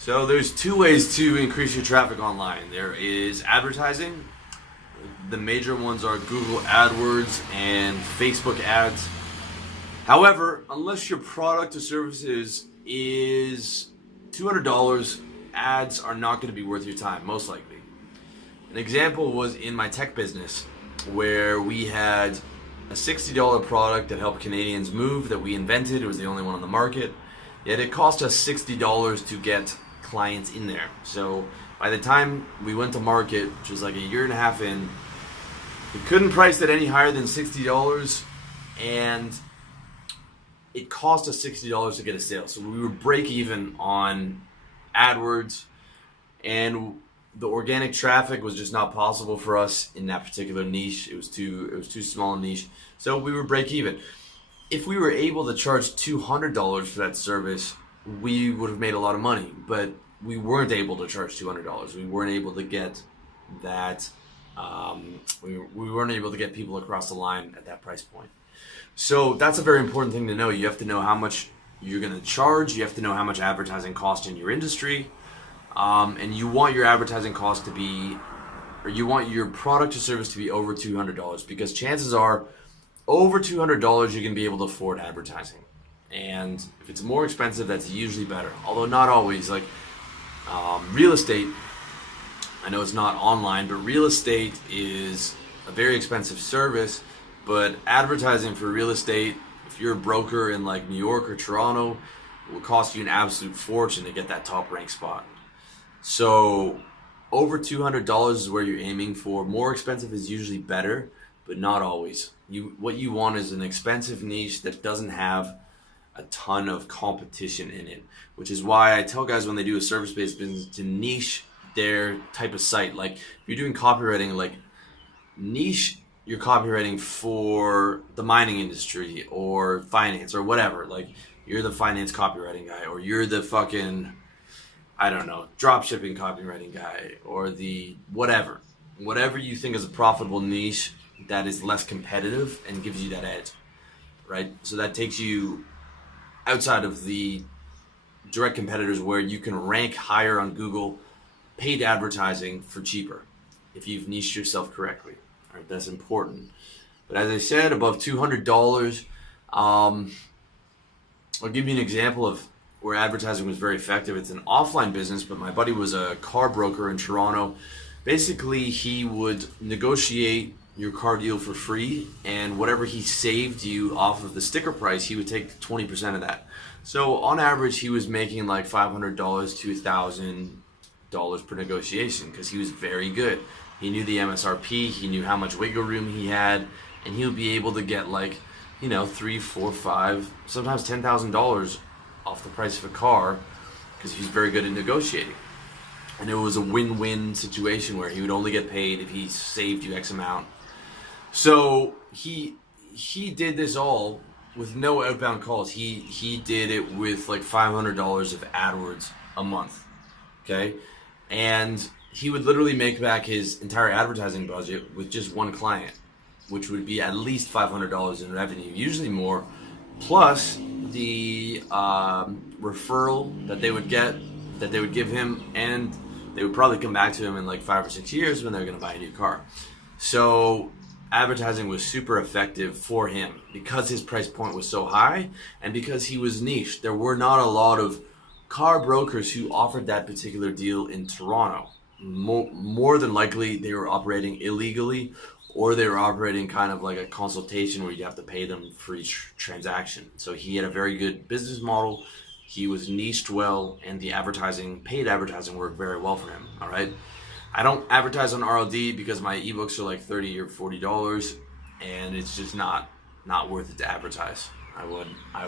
So there's two ways to increase your traffic online. There is advertising. The major ones are Google AdWords and Facebook ads. However, unless your product or services is $200, ads are not going to be worth your time, most likely. An example was in my tech business where we had a $60 product that helped Canadians move that we invented. It was the only one on the market. Yet it cost us $60 to get clients in there. So by the time we went to market, which was like a year and a half in, we couldn't price it any higher than $60, and it cost us $60 to get a sale. So we were break even on AdWords, and the organic traffic was just not possible for us in that particular niche. It was too small a niche. So we were break even. If we were able to charge $200 for that service, we would have made a lot of money, but we weren't able to charge $200. We weren't able to get that. We weren't able to get people across the line at that price point. So that's a very important thing to know. You have to know how much you're going to charge. You have to know how much advertising costs in your industry. And you want your advertising cost to be, or you want your product or service to be over $200, because chances are over $200 you're going to be able to afford advertising. And if it's more expensive, that's usually better. Although not always. Like real estate, I know it's not online, but real estate is a very expensive service. But advertising for real estate, if you're a broker in like New York or Toronto, it will cost you an absolute fortune to get that top ranked spot. So over $200 is where you're aiming for. More expensive is usually better, but not always. What you want is an expensive niche that doesn't have a ton of competition in it, which is why I tell guys when they do a service-based business to niche their type of site. Like if you're doing copywriting, like niche your copywriting for the mining industry or finance or whatever. Like you're the finance copywriting guy, or you're the fucking, I don't know, drop shipping copywriting guy, or the whatever you think is a profitable niche that is less competitive and gives you that edge, right? So that takes you outside of the direct competitors where you can rank higher on Google paid advertising for cheaper if you've niched yourself correctly. All right, that's important. But as I said, above $200, I'll give you an example of where advertising was very effective. It's an offline business, but my buddy was a car broker in Toronto. Basically, he would negotiate your car deal for free, and whatever he saved you off of the sticker price, he would take 20% of that. So on average, he was making like $500 to $1,000 per negotiation because he was very good. He knew the MSRP, he knew how much wiggle room he had, and he would be able to get like, $3, $4, $5, sometimes $10,000 off the price of a car because he's very good at negotiating. And it was a win-win situation where he would only get paid if he saved you X amount. So he did this all with no outbound calls. He did it with like $500 of AdWords a month, okay? And he would literally make back his entire advertising budget with just one client, which would be at least $500 in revenue, usually more, plus the referral that they would give him, and they would probably come back to him in like 5 or 6 years when they're going to buy a new car. So advertising was super effective for him because his price point was so high and because he was niche. There were not a lot of car brokers who offered that particular deal in Toronto. More than likely they were operating illegally, or they were operating kind of like a consultation where you have to pay them for each transaction. So he had a very good business model. He was niched well, and the paid advertising worked very well for him. All right. I don't advertise on RLD because my ebooks are like $30 or $40, and it's just not worth it to advertise. I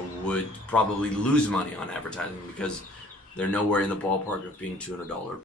would probably lose money on advertising because they're nowhere in the ballpark of being $200